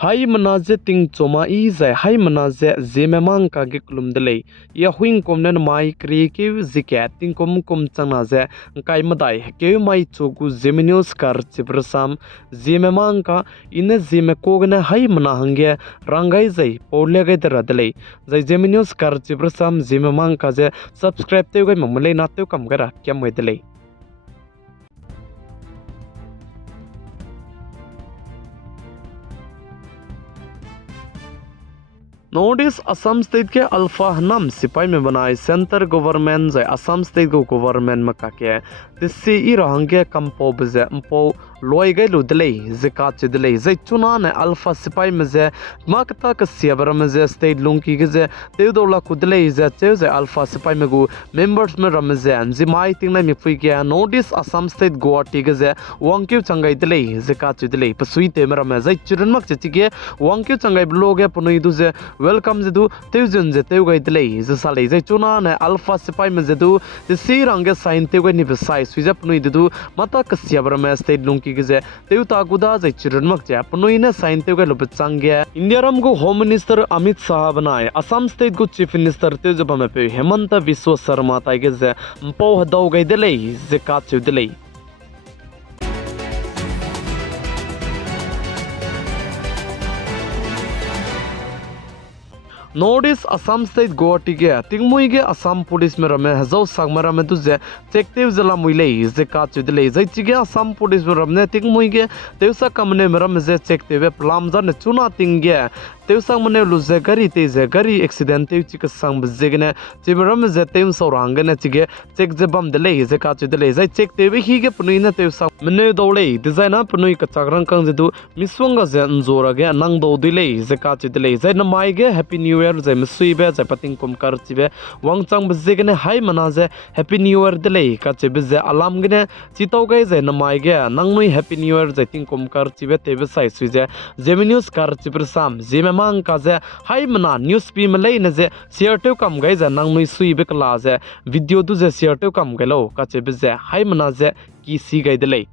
hai manaje ting choma I zai hai manaje Zeme mang ka ge klum delay ya huing kom nen mai kri ke zike ting kom chana ze kai madai ke mai chogu Zeme news kar chibrasam Zeme mang ka ine Zeme kogne hai mana hange rangai zai pole ge dra delay zai Zeme news kar chibrasam Zeme mang ka ze subscribe te ge mamle na te kam gara kyam mai delay Notice Assam State के alpha नाम सिपाही में बनाए centre government जाए Assam state को government में काके तिस्सी ई रहंगे कंपो बजे कंपो लोई गए लुदले ज़िकात चिदले ज़ै चुना ने अल्फा सिपाही में ज़े माकता के सियाबर में ज़े स्टेट लुंकी के ज़े तेवदोला कुदले ज़े चेव ज़े अल्फा सिपाही में गु मेंबर्स में रम ज़े ज़िमाई तिंग ने मिफुई के नोटिस असम स्टेट गुवाहाटी के ज़े वांक्यू चंगाई दले ज़िकात चिदले पसुई ते में रम ज़ै चिरनमक चिचिके वांक्यू चंगाई ब्लोगे पुनुई दु ज़े वेलकम जेदु तेवजन जे तेवगाई दले ज़े साले ज़ै चुना ने अल्फा सिपाही में जेदु ज़े रंगे साइन तेवगाई निबसाई सुइजा पुनुई दु मता के सियाबर में स्टेट लुंकी किसे तेउ तागुदा जै चिरनमक जे पनुइने साइन तेउ गलो बचांगे इंडिया रम को होम मिनिस्टर अमित शाह बनाए असम स्टेट को चीफ मिनिस्टर तेउ जब में पे हेमंत विश्व शर्मा ताइगे जे पौ हदौ गई दले जे का छु दले Notice Assam State Guwahati के तिंगमुई के असम पुलिस में रमे हजाउ सागमरा में तुझे चेकतेव जला मुइले जे का चुदले जै चिगे असम पुलिस में रमने तिंगमुई के तेवसा कमने में रम जे चेकतेव प्लाम जन चुना तिंगे तेवसा मने लुजे गरी तेजे गरी एक्सीडेंट तेव चिक संग बजेगने चिमरम जे तेम सौरांगने चिगे चेक जे बम दले जे का चुदले जै चेकतेव ही के पुनुइना तेवसा मने दौले डिजाइना पुनुइ का चागरंग कंग जे दु मिसवंगा जे अंजोरा के नंग दौ दिले जे का चुदले जै नमाई के हैप्पी न्यू ईयर जै मसुइबे जै पतिंग कुम कर चिबे वांगचांग बजेगने हाय मना जे हैप्पी न्यू ईयर दले का चिबे जे अलाम गने चितौ गै जे नमाई के नंगमुई हैप्पी न्यू ईयर जै तिंग कुम कर चिबे तेबे साइ सुइजे जेमे न्यूज़ कर चिबर साम जेमे mang ka je hai mana news pi malai na je share te kam gai ja nang mui sui be kala je video du je share te kam gelo ka che be je hai mana je ki si gai de lei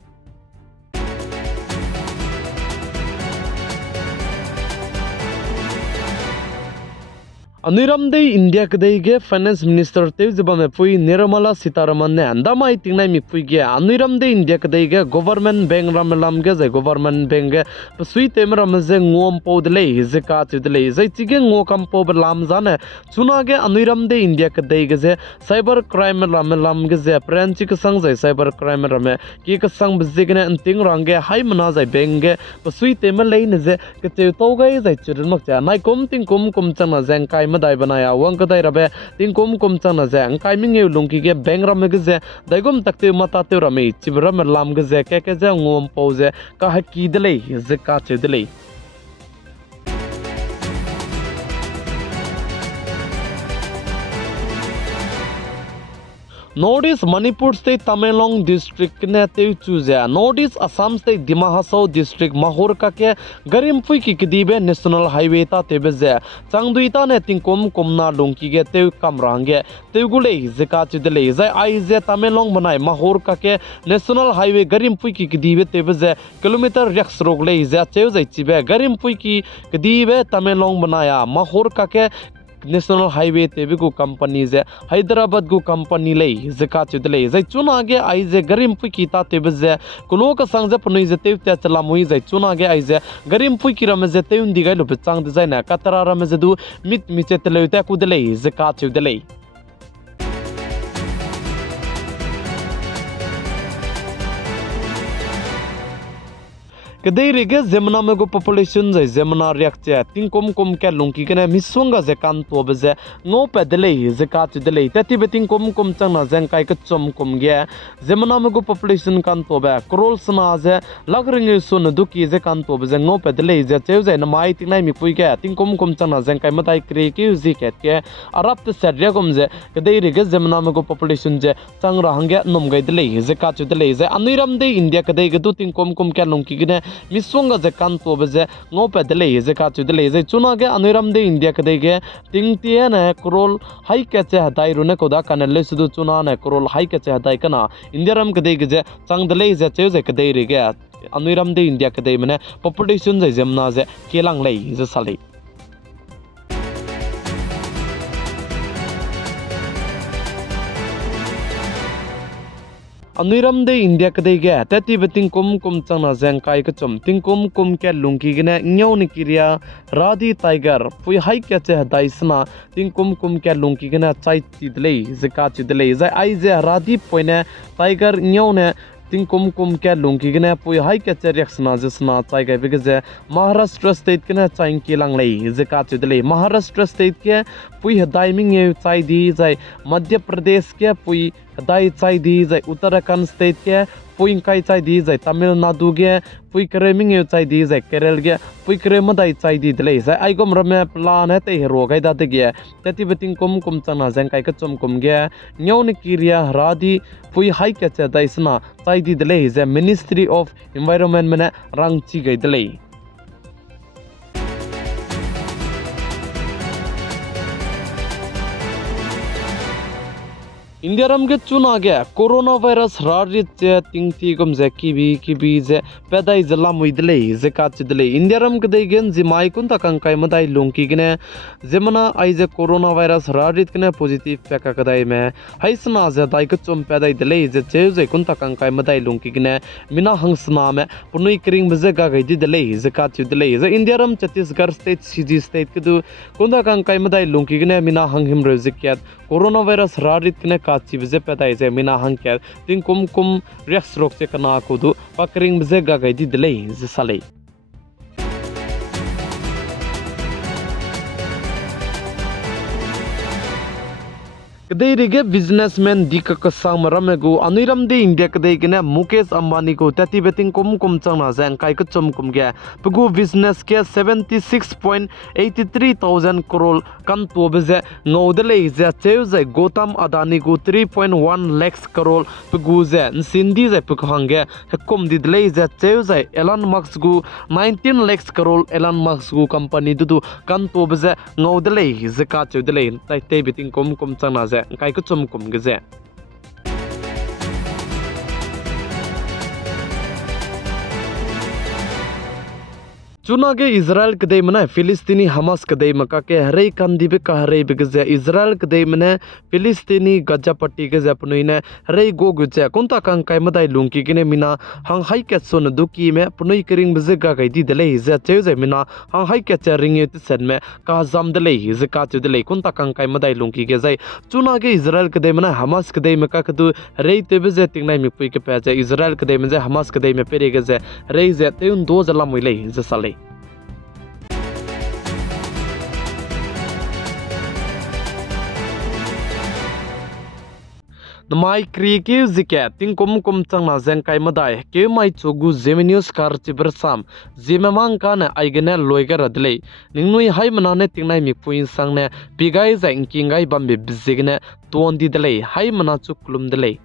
अनिरमदे India कदेगे finance minister तेव जबा में पुई निर्मला सीतारमन ने अंदामा इतिंगनाय मि पुई गे अनिरमदे India कदेगे government bank रामलाम गे जे government bank गे सुई तेमरम जे ngom पौदले जे का चुदले जे चिगे ngo kam पौ लाम जाने चुना गे अनिरमदे इंडिया कदेगे जे साइबर क्राइम रामलाम गे जे फ्रेंचिक संग जे साइबर क्राइम रामे की के संग बजेगने अंतिंग रंगे हाय मना जे बैंक गे सुई तेमलै ने जे के ते तो गे जे चिरमक जा नाय कोम तिंग कोम चना जें काय दाई बनाया वंग कदाई रबे तिंग कोम चना जे अंकाई मिंगे लुंकी के बेंग रम के जे दाइगुम तकते मता ते रमे चिबरम लाम के जे के जे ngom पौ जे का की दले जे का चे दले Notice Manipur State Tamelong District ने तेव चूजे Notice Assam State Dima Hasau District Mahur का के गरिम फुई की कदीबे नेशनल हाईवे ता तेबे चांगदुईता ने तिंकोम कोमना लुंकी के तेव कम रंगे तेव गुले जिका चुदले जे आई जे तामेलोंग बनाए माहौर का के नेशनल हाईवे गरिम फुई की कदीबे तेबे किलोमीटर रिक्स रोगले जे चेव जे चिबे गरिम फुई की कदीबे तामेलोंग बनाया माहौर का के नेशनल हाईवे तेबे को कंपनी जे हैदराबाद को कंपनी ले जिका चुदले जे चुना गे आई जे गरिम फुई की ता तेबे जे कुलो का संग जे पनुई जे तेव त्या चला मुई जे चुना गे आई जे गरिम फुई की रम जे तेव दिगाई लो चांग दे जाय ना कतरा रम जे दु मित मिचे तले त्या कुदले जिका चुदले कदई रेगे जेमना में गो पॉपुलेशन जे जेमना रिएक्ट तिंग कोम के लुंकी के मिसुंगा जे कान तो बजे ngो पेदले जे का चुदले तति बेतिंग कोम चंगना जें काय के चम कोम गे जेमना में गो पॉपुलेशन कान तो बे करोल सना जे लगरिंग सुन दुकी जे कान तो बजे ngो पेदले जे चेव जे न माई तिंग नाय मि पुई के तिंग कोम चंगना जें काय मताई क्रे के जी के अरब ते सरिया कोम जे कदई रेगे जेमना में गो पॉपुलेशन जे चंग रहंगे नम गई दले जे का चुदले जे अनिरम दे इंडिया कदई के दु तिंग कोम के लुंकी के मिसुंगा जे कान तो बजे ngो पेदले जे का चुदले जे चुना गे अनिरम दे इंडिया कदे गे तिंग तिए ने करोल हाई के चे हदाई रुने कोदा कने ले सुदु चुना ने करोल हाई के चे हदाई कना इंडिया रम कदे गे जे चंग दले जे चे जे कदे रे गे anuiram de India ke de mane population zai zemna je kelang lei je salei anuiram de India ke de ge tati beting kum changna jeng kai ke chum ting kum ke lungki gene nyau ni kiria radi tiger pui hai ke che daisna ting kum ke lungki gene chai ti dlei zeka chi dlei zai ai je radi poine tiger nyau ne ting kum ke lungki gene pui hai ke che reaksna jesna chai ga bege je Maharashtra state ke na chaing kilang lei zeka chi dlei Maharashtra state ke pui hadai ming ye chai di zai Madhya Pradesh ke pui hadai chai di zai Uttarakhand state ke pui kai chai di zai Tamil Nadu ge pui kre ming ye chai di zai Kerala ge pui kre madai chai di dlei zai ai gom rame plan he te hero gai da te ge tati beting kum chana jeng kai ka chum kum ge nyau ni kiria radi pui hai ke che daisna chai di dlei ze Ministry of Environment mane rang chi gai dlei India ram ke chuna ge coronavirus rarit che ting ti gom ze kibi ze pedai zala muidlei ze ka chidlei India ram ke dei gen zimai kun ta kang kai madai lungki gene zemana ai ze coronavirus rarit kene positive peka kadai me haisna ze dai ke chum pedai dlei ze che ze kun ta kang kai madai lungki gene mina hangsna me punui kring beze ga gai di dlei ze ka chidlei ze India ram Chhattisgarh state CG state ke du kun ta kang kai madai lungki gene mina hanghim rezikyat coronavirus rarit kene chi bze peta ise mina hangker ting kum rex rok che kana ko du pakring bze ga gai di dlei ze salei Kadai rige businessman dika kasang maramegu anuiram de India kadai kene Mukesh Ambani ko tati beting kum changna jang kai ka chum kum ge pugu business ke 76.83 thousand crore kan to beze ngodele ze cheu Gautam Adani ko 3.1 lakhs crore pugu ze sindi ze pukhange hekom didle ze cheu Elon Musk gu 19 lakhs crore Elon Musk gu company du kan to beze ngodele ze ka cheu dele tai te beting kum changna kai ka chum kum ge ze चुना के Israel कदे मने फिलिस्तीनी Hamas कदे मका के हरे कंदी बे का हरे बिगजे इजराइल कदे मने फिलिस्तीनी गजा पट्टी के जपनुई ने हरे गो गुजे कुंता कंग काय मदाई लुंकी किने मिना हंग हाई के सोन दुकी में पुनुई करिंग बजे गा गई दी दले जे चेजे मिना हंग हाई के चरिंग युत सेन में का जाम दले जे का च दले कुंता कंग काय मदाई लुंकी के जाय चुना के इजराइल कदे मने हमास कदे मका कदु हरे ते बजे तिंगनाई mi पुई के पेजे इजराइल कदे मजे हमास कदे में पेरे के जे हरे जे तेउन दो जला मुइले जे साले Namai kriki zike ting kum changna jeng kai madai ke mai chogu Zeme news kar chibersam Zeme mang kan aigene loigar adlei ningnui hai manane tingnai mi puin sangne pigai za inkingai bambe bizigne tuondi dlei hai mana chuklum dlei